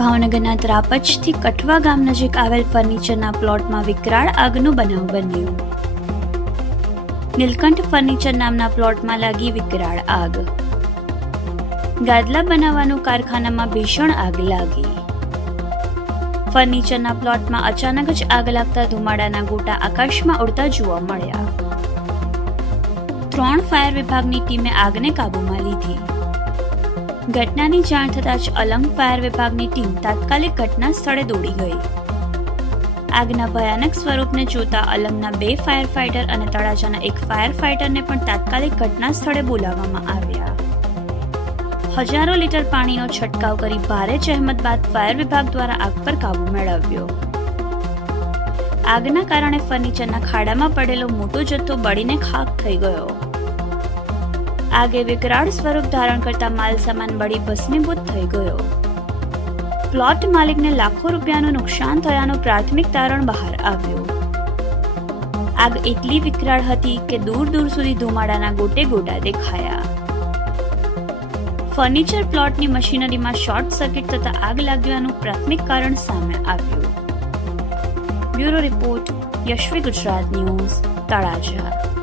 ભાવનગરના ત્રાપજથી કઠવા ગામ નજીક આવેલ ફર્નિચરના પ્લોટમાં વિકરાળ આગનો બનાવ બન્યો. નીલકંઠ ફર્નિચર નામના પ્લોટમાં લાગી વિકરાળ આગ. ગાદલા બનાવવાનું કારખાનામાં ભીષણ આગ લાગી. ફર્નિચરના પ્લોટમાં અચાનક જ આગ લાગતા ધુમાડાના ગોટા આકાશમાં ઉડતા જોવા મળ્યા. ત્રણ ફાયર વિભાગની ટીમે આગને કાબૂમાં લીધી. ઘટનાની જાણ થતાં જ અલંગ ફાયર વિભાગની ટીમ તાત્કાલિક ઘટના સ્થળે દોડી ગઈ. આગના ભયાનક સ્વરૂપને જોતા અલંગના બે ફાયર ફાઇટર અને તળાજાના એક ફાયર ફાઇટરને પણ તાત્કાલિક ઘટના સ્થળે બોલાવવામાં આવ્યા. હજારો લીટર પાણીનો છંટકાવ કરી ભારે જહેમત બાદ ફાયર વિભાગ દ્વારા આગ પર કાબુ મેળવ્યો. આગના કારણે ફર્નિચરના ખાડામાં પડેલો મોટો જથ્થો બળીને ખાક થઈ ગયો. આગે વિકરાળ સ્વરૂપ ધારણ કરતા માલ સામાન બળી ભસ્મીભૂત થઈ ગયો. પ્લોટ માલિકને લાખો રૂપિયાનું નુકસાન થયાનું પ્રાથમિક તારણ બહાર આવ્યું. આગ એટલી વિકરાળ હતી કે દૂર દૂર સુધી ધુમાડાના ગોટે ગોટા દેખાયા. ફર્નિચર પ્લોટની મશીનરીમાં શોર્ટ સર્કિટ થતા આગ લાગવાનું પ્રાથમિક કારણ સામે આવ્યું. Bureau report Yashvi Gujarat news, Talaja.